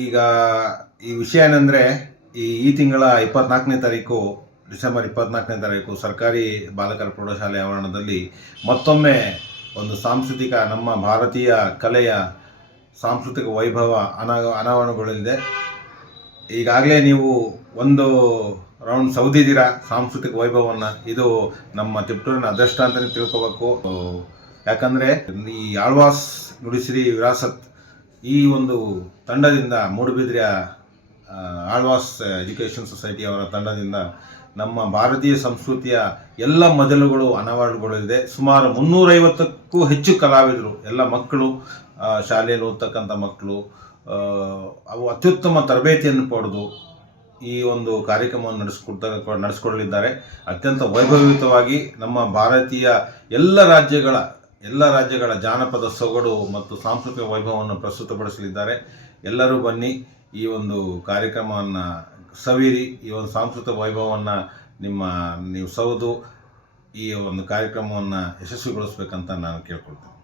ಈಗ ಈ ವಿಷಯ ಏನಂದರೆ, ಈ ತಿಂಗಳ 24ನೇ ತಾರೀಕು, ಡಿಸೆಂಬರ್ 24ನೇ ತಾರೀಕು ಸರ್ಕಾರಿ ಬಾಲಕರ ಪ್ರೌಢಶಾಲೆ ಆವರಣದಲ್ಲಿ ಮತ್ತೊಮ್ಮೆ ಒಂದು ಸಾಂಸ್ಕೃತಿಕ, ನಮ್ಮ ಭಾರತೀಯ ಕಲೆಯ ಸಾಂಸ್ಕೃತಿಕ ವೈಭವ ಅನಾವರಣಗೊಳ್ಳಲಿದೆ. ಈಗಾಗಲೇ ನೀವು ಒಂದು ರೌಂಡ್ ಸೌದಿದ್ದೀರಾ ಸಾಂಸ್ಕೃತಿಕ ವೈಭವವನ್ನು. ಇದು ನಮ್ಮ ತಿಪ್ಟೂರಿನ ಅದೃಷ್ಟ ಅಂತಲೇ ತಿಳ್ಕೋಬೇಕು. ಯಾಕಂದರೆ ಈ ಆಳ್ವಾಸ್ ನುಡಿಸಿರಿ ವಿರಾಸತ್ ಈ ಒಂದು ತಂಡದಿಂದ, ಮೂಡುಬಿದಿರೆಯ ಆಳ್ವಾಸ್ ಎಜುಕೇಷನ್ ಸೊಸೈಟಿ ಅವರ ತಂಡದಿಂದ ನಮ್ಮ ಭಾರತೀಯ ಸಂಸ್ಕೃತಿಯ ಎಲ್ಲ ಮಜಲುಗಳು ಅನಾವರಣಗೊಳ್ಳಲಿದೆ. ಸುಮಾರು 350ಕ್ಕೂ ಹೆಚ್ಚು ಕಲಾವಿದರು, ಎಲ್ಲ ಮಕ್ಕಳು, ಶಾಲೆಯಲ್ಲಿ ಓದ್ತಕ್ಕಂಥ ಮಕ್ಕಳು, ಅವು ಅತ್ಯುತ್ತಮ ತರಬೇತಿಯನ್ನು ಪಡೆದು ಈ ಒಂದು ಕಾರ್ಯಕ್ರಮವನ್ನು ನಡೆಸಿಕೊಳ್ಳಲಿದ್ದಾರೆ. ಅತ್ಯಂತ ವೈಭವಯುತವಾಗಿ ನಮ್ಮ ಭಾರತೀಯ ಎಲ್ಲ ರಾಜ್ಯಗಳ ಜಾನಪದ ಸೊಗಡು ಮತ್ತು ಸಾಂಸ್ಕೃತಿಕ ವೈಭವವನ್ನು ಪ್ರಸ್ತುತಪಡಿಸಲಿದ್ದಾರೆ. ಎಲ್ಲರೂ ಬನ್ನಿ, ಈ ಒಂದು ಕಾರ್ಯಕ್ರಮವನ್ನು ಸವಿರಿ. ಈ ಒಂದು ಸಾಂಸ್ಕೃತಿಕ ವೈಭವವನ್ನು ನೀವು ಸವಿದು ಈ ಒಂದು ಕಾರ್ಯಕ್ರಮವನ್ನು ಯಶಸ್ವಿಗೊಳಿಸಬೇಕಂತ ನಾನು ಕೇಳ್ಕೊಳ್ತೇನೆ.